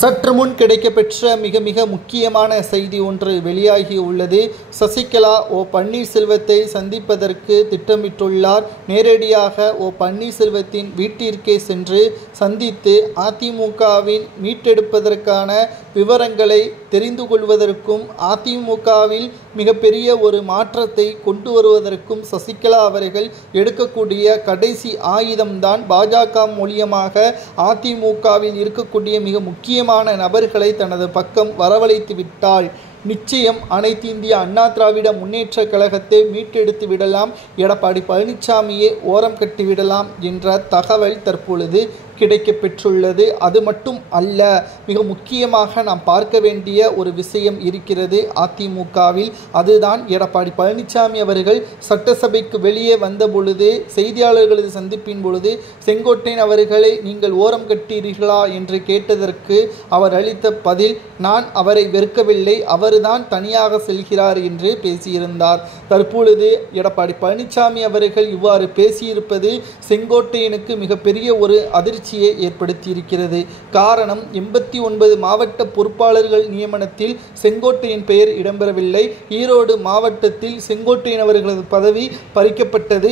சற்று முன் கிடைக்கப்பெற்ற மிக மிக முக்கியமான செய்தி ஒன்று வெளியாகி உள்ளது. சசிகலா பன்னீர்செல்வத்தை சந்திப்பதற்கு திட்டமிட்டுள்ளார். நேரடியாக பன்னீர்செல்வத்தின் வீட்டிற்கே சென்று சந்தித்து அதிமுகவின் மீட்டெடுப்பதற்கான விவரங்களை தெரிந்து கொள்வதற்கும் அதிமுகவில் மிகப்பெரிய ஒரு மாற்றத்தை கொண்டு வருவதற்கும் சசிகலா அவர்கள் எடுக்கக்கூடிய கடைசி ஆயுதம்தான் பாஜக மூலியமாக அதிமுகவில் இருக்கக்கூடிய மிக முக்கியமான நபர்களை தனது பக்கம் வரவழைத்து விட்டால் நிச்சயம் அனைத்து இந்திய அண்ணா திராவிட முன்னேற்ற கழகத்தை மீட்டெடுத்து விடலாம், எடப்பாடி பழனிசாமியை ஓரம் கட்டிவிடலாம் என்ற தகவல் தற்பொழுது கிடைக்கப்பெற்றுள்ளது. அது மட்டும் அல்ல, மிக முக்கியமாக நாம் பார்க்க வேண்டிய ஒரு விஷயம் இருக்கிறது அதிமுகவில். அதுதான் எடப்பாடி பழனிசாமி அவர்கள் சட்டசபைக்கு வெளியே வந்த பொழுது செய்தியாளர்களது சந்திப்பின் பொழுது செங்கோட்டையன் அவர்களை நீங்கள் ஓரம் கட்டீர்களா என்று கேட்டதற்கு அவர் அளித்த பதில், நான் அவரை வெறுக்கவில்லை, அவர்தான் தனியாக செல்கிறார் என்று பேசியிருந்தார். தற்பொழுது எடப்பாடி பழனிசாமி அவர்கள் இவ்வாறு பேசியிருப்பது செங்கோட்டையனுக்கு மிகப்பெரிய ஒரு அதிர்ச்சி ஏற்படுத்தியிருக்கிறது. காரணம், 89 மாவட்ட பொறுப்பாளர்கள் நியமனத்தில் செங்கோட்டையன் பெயர் இடம்பெறவில்லை. ஈரோடு மாவட்டத்தில் செங்கோட்டையன் அவர்களது பதவி பறிக்கப்பட்டது.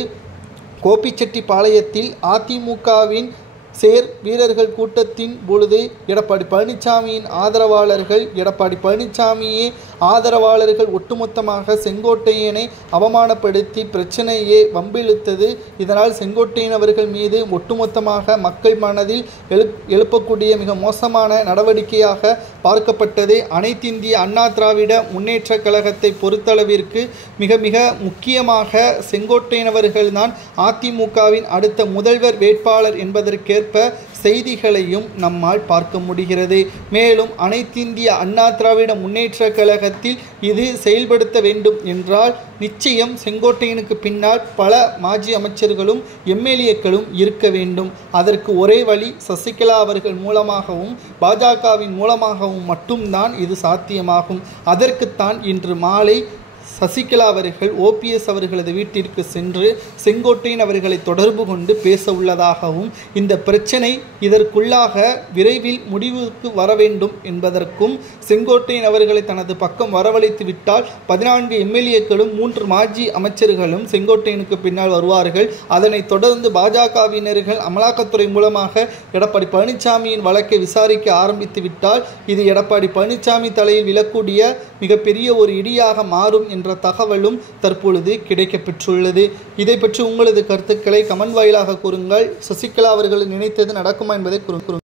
கோபிச்செட்டிப்பாளையத்தில் அதிமுகவின் வீரர்கள் கூட்டத்தின் பொழுது எடப்பாடி பழனிசாமியின் ஆதரவாளர்கள் ஒட்டுமொத்தமாக செங்கோட்டையனை அவமானப்படுத்தி பிரச்சனையை வம்பிழுத்தது. இதனால் செங்கோட்டையன் அவர்கள் மீது ஒட்டுமொத்தமாக மக்கள் மனதில் எழுப்பக்கூடிய மிக மோசமான நடவடிக்கையாக பார்க்கப்பட்டது. அனைத்து இந்திய அண்ணா திராவிட முன்னேற்ற கழகத்தை பொறுத்தளவிற்கு மிக மிக முக்கியமாக செங்கோட்டையன் அவர்கள்தான் அதிமுகவின் அடுத்த முதல்வர் வேட்பாளர் என்பதற்கேற்ப செய்திகளையும் நம்மால் பார்க்க முடிகிறது. மேலும் அனைத்து இந்திய அண்ணா திராவிட முன்னேற்ற கழகத்தில் இது செயல்படுத்த வேண்டும் என்றால் நிச்சயம் செங்கோட்டையனுக்கு பின்னால் பல மாஜி அமைச்சர்களும் எம்எல்ஏக்களும் இருக்க வேண்டும். அதற்கு ஒரே வழி சசிகலா அவர்கள் மூலமாகவும் பாஜகவின் மூலமாகவும் மட்டும்தான் இது சாத்தியமாகும். அதற்குத்தான் இன்று மாலை சசிகலா அவர்கள் ஓபிஎஸ் அவர்களது வீட்டிற்கு சென்று செங்கோட்டையன் அவர்களை தொடர்பு கொண்டு பேச உள்ளதாகவும், இந்த பிரச்சனை இதற்குள்ளாக விரைவில் முடிவுக்கு வர வேண்டும் என்பதற்கும், செங்கோட்டையன் அவர்களை தனது பக்கம் வரவழைத்து விட்டால் 14 எம்எல்ஏக்களும் 3 மாஜி அமைச்சர்களும் செங்கோட்டையனுக்கு பின்னால் வருவார்கள். அதனைத் தொடர்ந்து பாஜகவினர்கள் அமலாக்கத்துறை மூலமாக எடப்பாடி பழனிசாமியின் வழக்கை விசாரிக்க ஆரம்பித்து விட்டால் இது எடப்பாடி பழனிசாமி தலையில் விழக்கூடிய மிகப்பெரிய ஒரு இடியாக மாறும் என்ற தகவலும் தற்பொழுது கிடைக்கப்பெற்றுள்ளது. இதை பற்றி உங்களது கருத்துக்களை கமெண்ட் வாயிலாக கூறுங்கள். சசிகலா அவர்கள் நினைத்தது நடக்குமா என்பதை கூறுங்கள்.